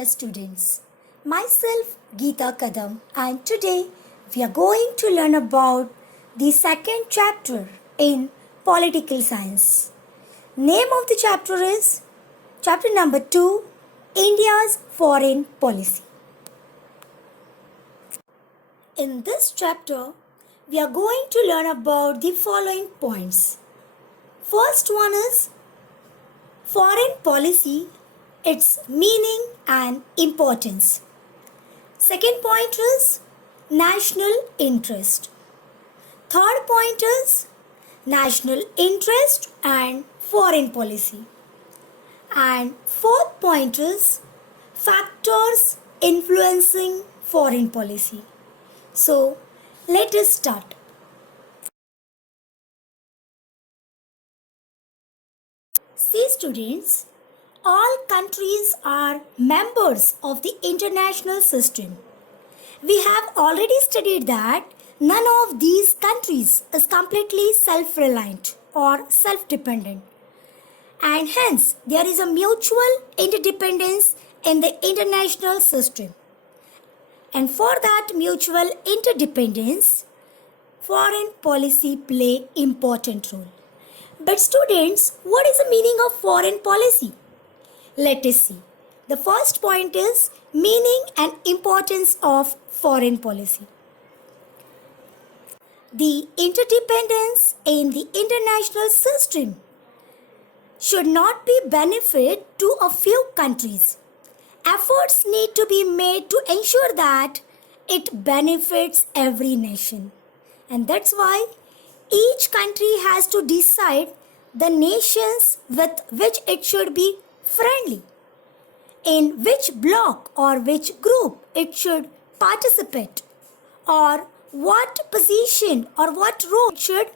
dear students. Myself Geeta Kadam, and today we are going to learn about the second chapter in political science. Name of the chapter is chapter number 2, India's foreign policy. In this chapter, we are going to learn about the following points. First one is foreign policy, its meaning and importance. Second point is national interest. Third point is national interest and foreign policy. And fourth point is factors influencing foreign policy. So, let us start. See students, all countries are members of the international system. We have already studied that none of these countries is completely self-reliant or self-dependent. And hence, there is a mutual interdependence in the international system. And for that mutual interdependence, foreign policy play important role. But students, what is the meaning of foreign policy? Let us see. The first point is meaning and importance of foreign policy. The interdependence in the international system should not be benefit to a few countries. Efforts need to be made to ensure that it benefits every nation. And that's why each country has to decide the nations with which it should be friendly, in which bloc or which group it should participate, or what position or what role it should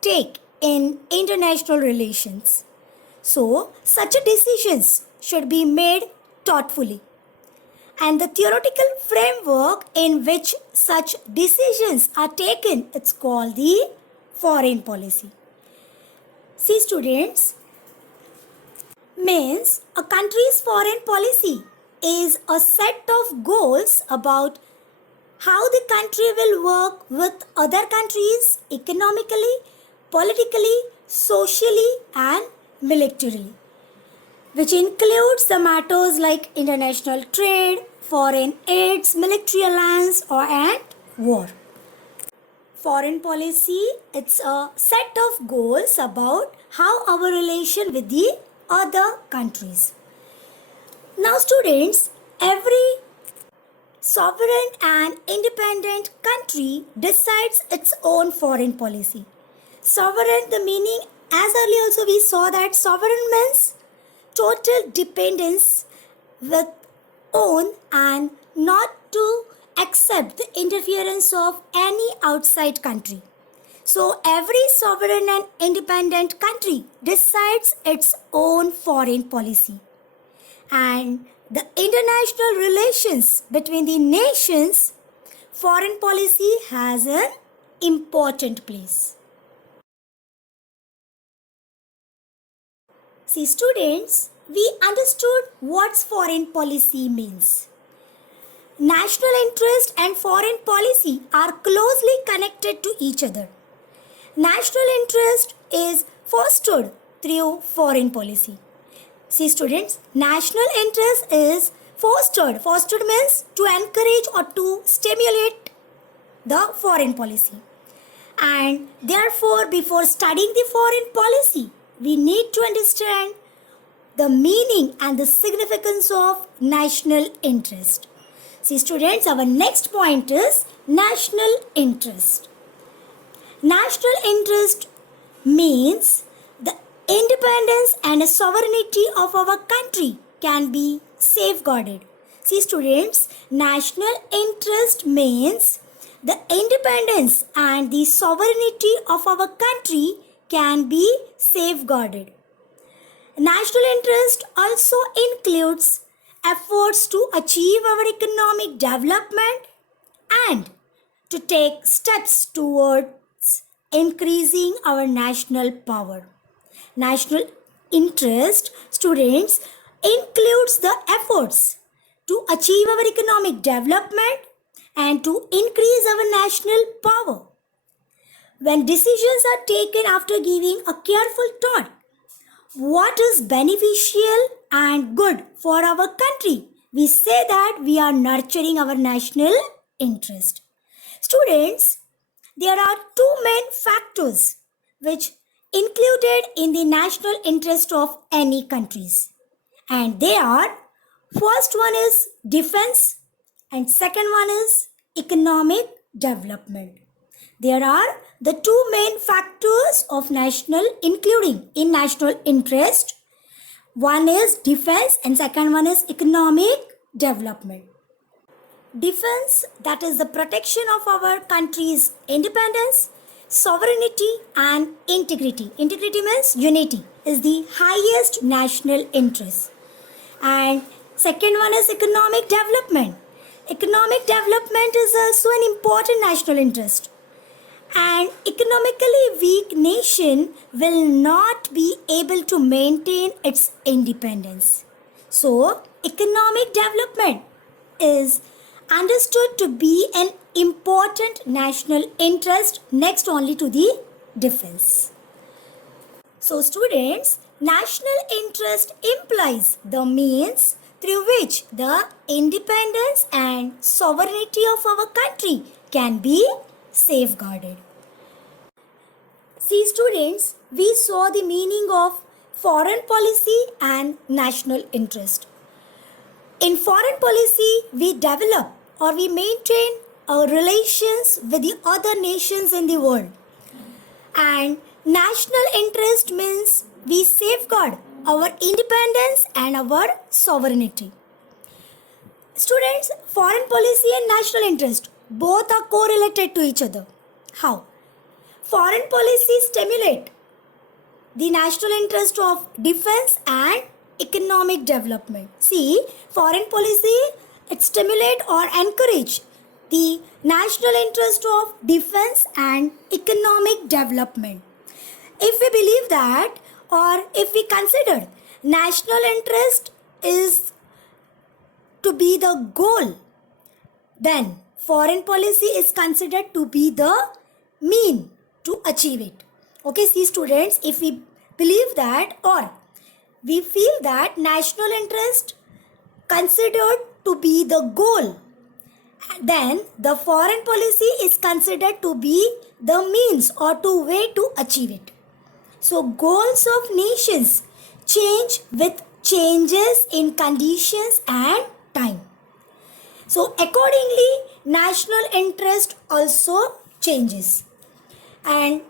take in international relations. So, such decisions should be made thoughtfully. And the theoretical framework in which such decisions are taken, it's called the foreign policy. See students, means a country's foreign policy is a set of goals about how the country will work with other countries economically, politically, socially and militarily, which includes the matters like international trade, foreign aids, military alliance and war. Foreign policy, it's a set of goals about how our relation with the other countries. Now students, every sovereign and independent country decides its own foreign policy. Sovereign, the meaning, as earlier also we saw that sovereign means total dependence with own and not to accept the interference of any outside country. So every sovereign and independent country decides its own foreign policy. And the international relations between the nations, foreign policy has an important place. See students, we understood what foreign policy means. National interest and foreign policy are closely connected to each other. National interest is fostered through foreign policy. See students, national interest is fostered. Fostered means to encourage or to stimulate the foreign policy. And therefore, before studying the foreign policy, we need to understand the meaning and the significance of national interest. See students, our next point is national interest. National interest means the independence and sovereignty of our country can be safeguarded. See students, national interest means the independence and the sovereignty of our country can be safeguarded. National interest also includes efforts to achieve our economic development and to take steps towards increasing our national power. National interest, students, includes the efforts to achieve our economic development and to increase our national power. When decisions are taken after giving a careful thought, what is beneficial and good for our country, we say that we are nurturing our national interest. Students, there are two main factors which included in the national interest of any countries, and they are: first one is defense and second one is economic development. There are the two main factors of national including in national interest. One is defense and second one is economic development. Defense, that is the protection of our country's independence, sovereignty and integrity. Integrity means unity, is the highest national interest. And second one is economic development. Economic development is also an important national interest. An economically weak nation will not be able to maintain its independence. So, economic development is understood to be an important national interest next only to the defense. So, students, national interest implies the means through which the independence and sovereignty of our country can be safeguarded. See, students, we saw the meaning of foreign policy and national interest. In foreign policy, we develop or we maintain our relations with the other nations in the world. And national interest means we safeguard our independence and our sovereignty. Students, foreign policy and national interest both are correlated to each other. How? Foreign policy stimulate the national interest of defense and economic development. See, foreign policy, it stimulate or encourage the national interest of defense and economic development. If we believe that, or if we consider national interest is to be the goal, then foreign policy is considered to be the mean to achieve it. Okay, see students, if we believe that or we feel that national interest considered to be the goal, then the foreign policy is considered to be the means or to way to achieve it. So goals of nations change with changes in conditions and time. So accordingly, national interest also changes. And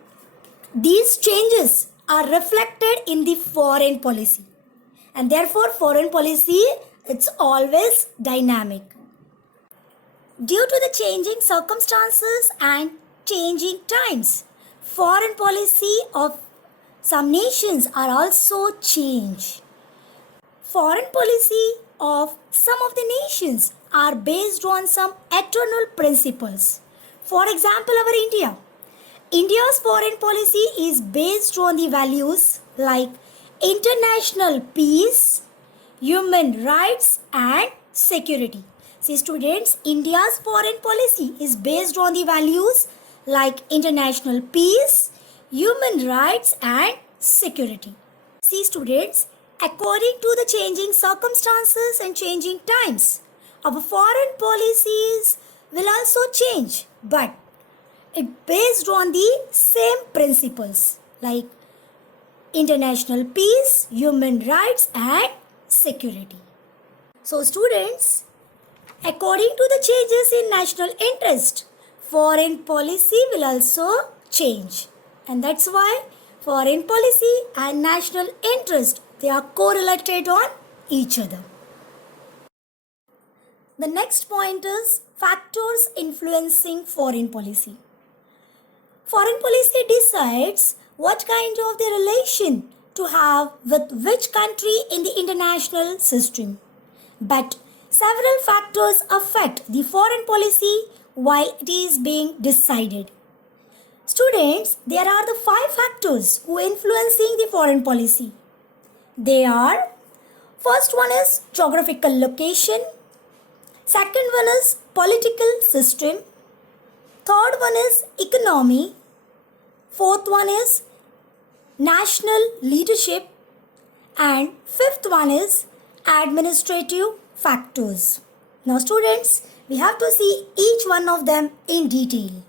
these changes are reflected in the foreign policy. And therefore, foreign policy, it's always dynamic. Due to the changing circumstances and changing times, foreign policy of some nations are also changed. Foreign policy of some of the nations are based on some eternal principles. For example, our India. India's foreign policy is based on the values like international peace, human rights and security. See students, India's foreign policy is based on the values like international peace, human rights and security. See students, according to the changing circumstances and changing times, our foreign policies will also change, but it based on the same principles like international peace, human rights and security. So students, according to the changes in national interest, foreign policy will also change. And that's why foreign policy and national interest, they are correlated on each other. The next point is factors influencing foreign policy. Foreign policy decides what kind of the relation to have with which country in the international system. But several factors affect the foreign policy while it is being decided. Students, there are the 5 factors who influencing the foreign policy. They are: first one is geographical location, Second one is political system. Third one is economy. Fourth one is national leadership. And fifth one is administrative factors. Now students, we have to see each one of them in detail.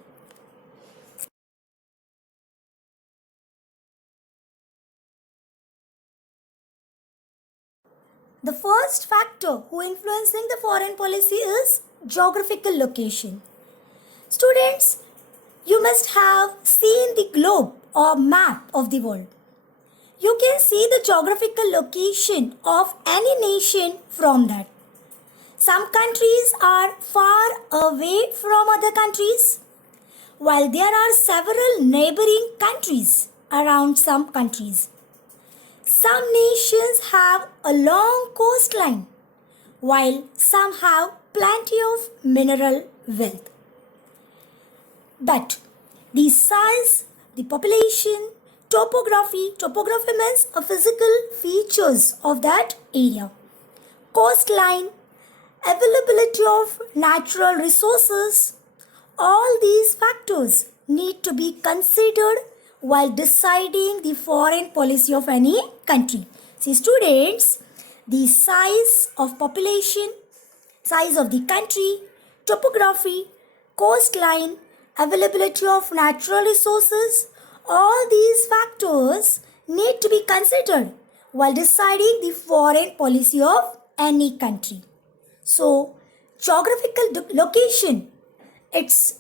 The first factor who influencing the foreign policy is geographical location. Students, you must have seen the globe or map of the world. You can see the geographical location of any nation from that. Some countries are far away from other countries, while there are several neighboring countries around some countries. Some nations have a long coastline, while some have plenty of mineral wealth. But the size, the population, topography means a physical features of that area. Coastline, availability of natural resources, all these factors need to be considered while deciding the foreign policy of any country. See students, the size of population, size of the country, topography, coastline, availability of natural resources, all these factors need to be considered while deciding the foreign policy of any country. So, geographical location, it's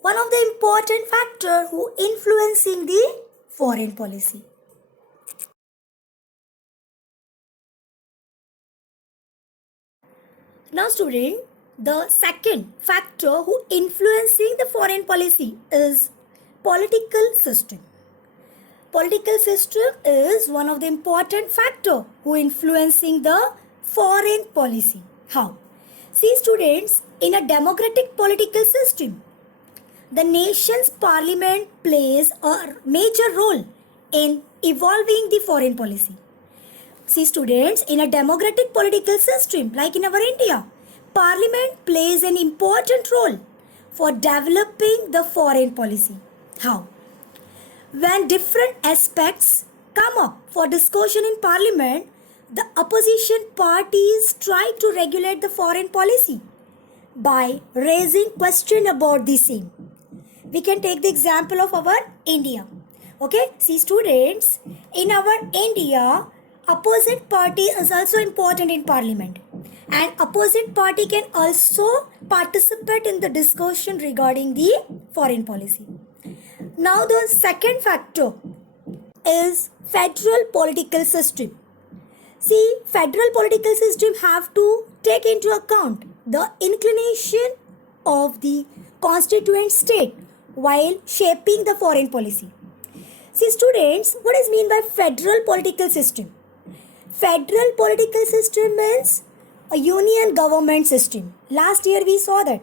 one of the important factor who influencing the foreign policy. Now student, the second factor who influencing the foreign policy is political system. Political system is one of the important factor who influencing the foreign policy. How? See students, in a democratic political system, the nation's parliament plays a major role in evolving the foreign policy. See students, in a democratic political system like in our India, parliament plays an important role for developing the foreign policy. How? When different aspects come up for discussion in parliament, the opposition parties try to regulate the foreign policy by raising question about the same. We can take the example of our India. Okay, see students, in our India, opposite party is also important in parliament, and opposite party can also participate in the discussion regarding the foreign policy. Now the second factor is federal political system. See, federal political system have to take into account the inclination of the constituent state while shaping the foreign policy. See students, what is mean by federal political system? Federal political system means a union government system. Last year we saw that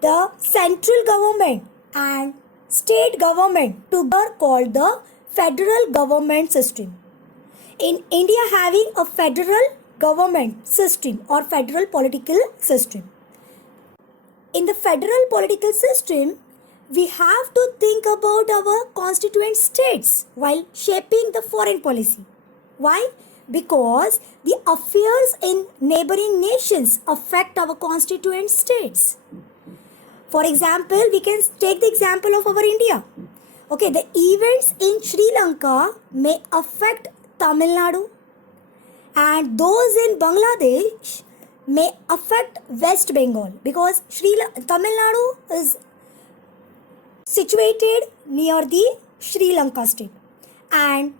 the central government and state government together called the federal government system. In India having a federal government system or federal political system. In the federal political system, we have to think about our constituent states while shaping the foreign policy. Why? Because the affairs in neighboring nations affect our constituent states. For example, we can take the example of our India. Okay, the events in Sri Lanka may affect Tamil Nadu, and those in Bangladesh may affect West Bengal because Tamil Nadu is situated near the Sri Lanka state, and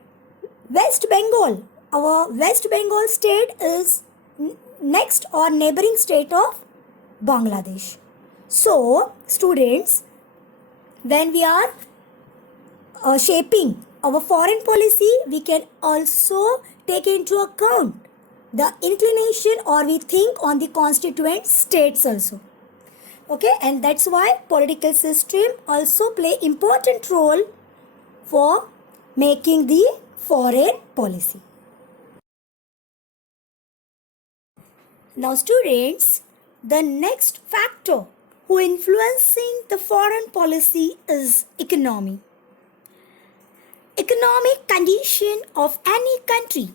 West Bengal, our West Bengal state is next or neighboring state of Bangladesh. So students, when we are shaping our foreign policy, we can also take into account the inclination or we think on the constituent states also. Okay, and that's why political system also play important role for making the foreign policy. Now students, The next factor who influencing the foreign policy is economy. Economic condition of any country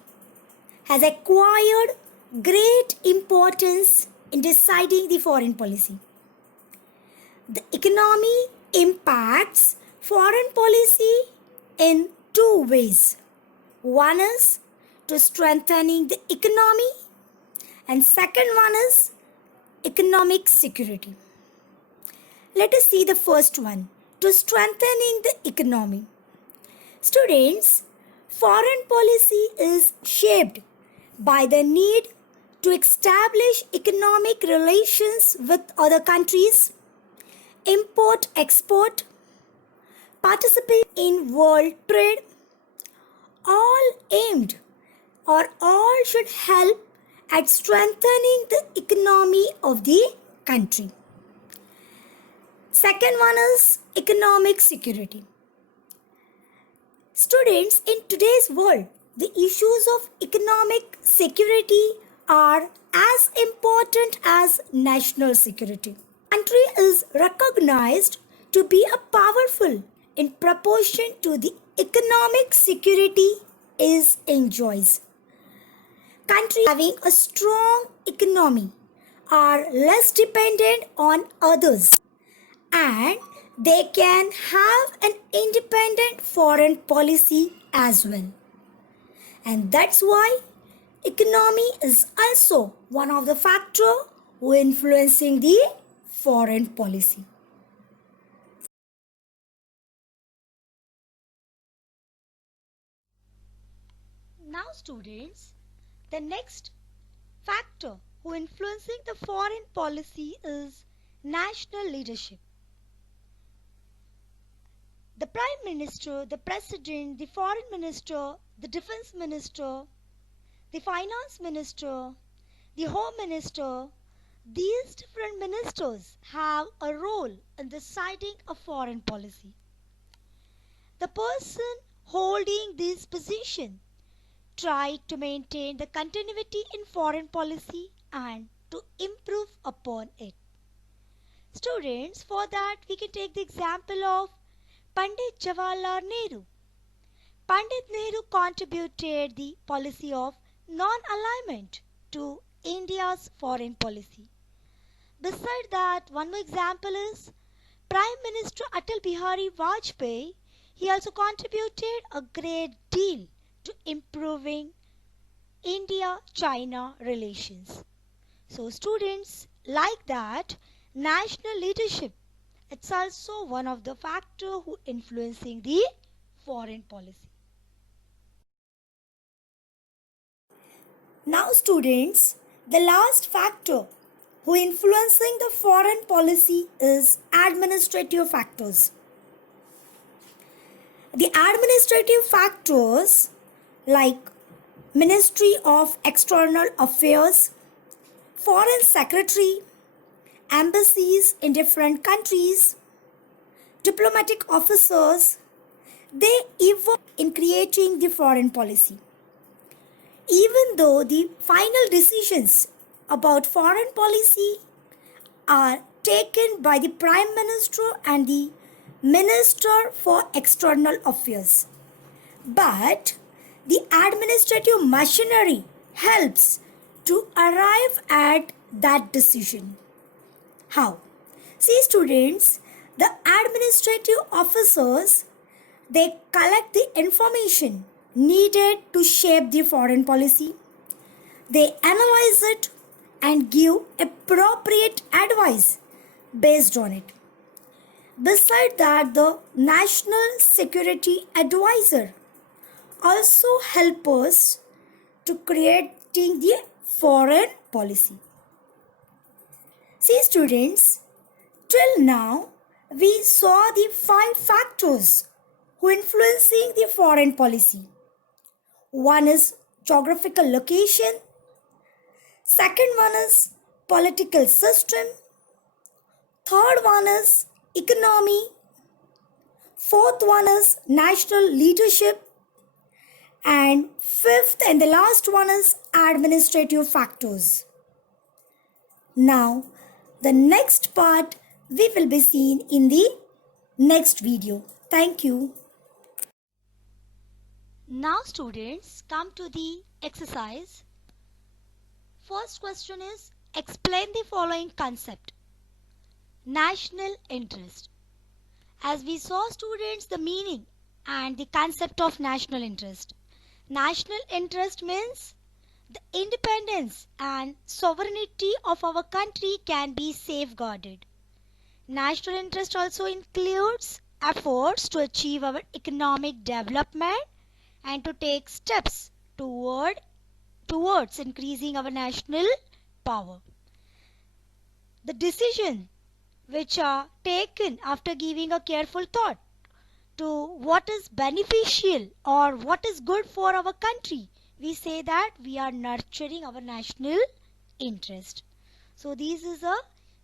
has acquired great importance in deciding the foreign policy. The economy impacts foreign policy in two ways. One is to strengthening the economy and second one is economic security. Let us see the first one, to strengthening the economy. Students, foreign policy is shaped by the need to establish economic relations with other countries, import-export, participate in world trade, all aimed or all should help at strengthening the economy of the country. Second one is economic security. Students, in today's world, the issues of economic security are as important as national security. Country is recognized to be a powerful in proportion to the economic security it enjoys. Countries having a strong economy are less dependent on others and they can have an independent foreign policy as well. And that's why economy is also one of the factors who influencing the foreign policy. Now students, the next factor who influencing the foreign policy is national leadership. The Prime Minister, the President, the Foreign Minister, the Defense Minister, the Finance Minister, the Home Minister, these different ministers have a role in deciding a foreign policy. The person holding this position tried to maintain the continuity in foreign policy and to improve upon it. Students, for that we can take the example of Pandit Jawaharlal Nehru. Pandit Nehru contributed the policy of non-alignment to India's foreign policy. Besides that, one more example is Prime Minister Atal Bihari Vajpayee. He also contributed a great deal to improving India-China relations. So students, like that, national leadership, it's also one of the factors who influencing the foreign policy. Now students, the last factor who influencing the foreign policy is administrative factors. The administrative factors like Ministry of External Affairs, Foreign Secretary, embassies in different countries, diplomatic officers, they evolve in creating the foreign policy. Even though the final decisions about foreign policy are taken by the Prime Minister and the Minister for External Affairs, but the administrative machinery helps to arrive at that decision. How? See students, the administrative officers, they collect the information needed to shape the foreign policy. They analyze it and give appropriate advice based on it. Besides that, the National Security Advisor also help us to creating the foreign policy. See students, till now we saw the 5 factors who influencing the foreign policy. One is geographical location, second one is political system, third one is economy, fourth one is national leadership, and fifth and the last one is administrative factors. Now, The next part we will be seen in the next video. Thank you. Now students, come to the exercise. First question is, explain the following concept. National interest. As we saw students, the meaning and the concept of national interest. National interest means the independence and sovereignty of our country can be safeguarded. National interest also includes efforts to achieve our economic development and to take steps towards increasing our national power. The decisions which are taken after giving a careful thought to what is beneficial or what is good for our country, we say that we are nurturing our national interest. So this is a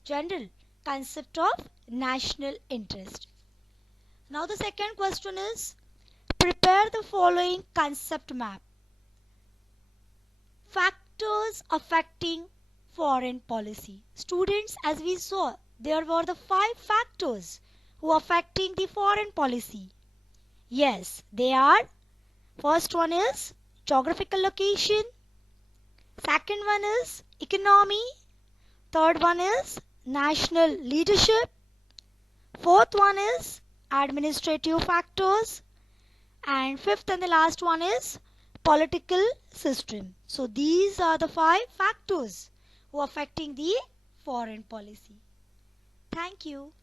general concept of national interest. Now the second question is, prepare the following concept map. Factors affecting foreign policy. Students, as we saw, there were the 5 factors who are affecting the foreign policy. Yes, they are. First one is geographical location. Second one is economy. Third one is national leadership. Fourth one is administrative factors. And fifth and the last one is political system. So these are the 5 factors who are affecting the foreign policy. Thank you.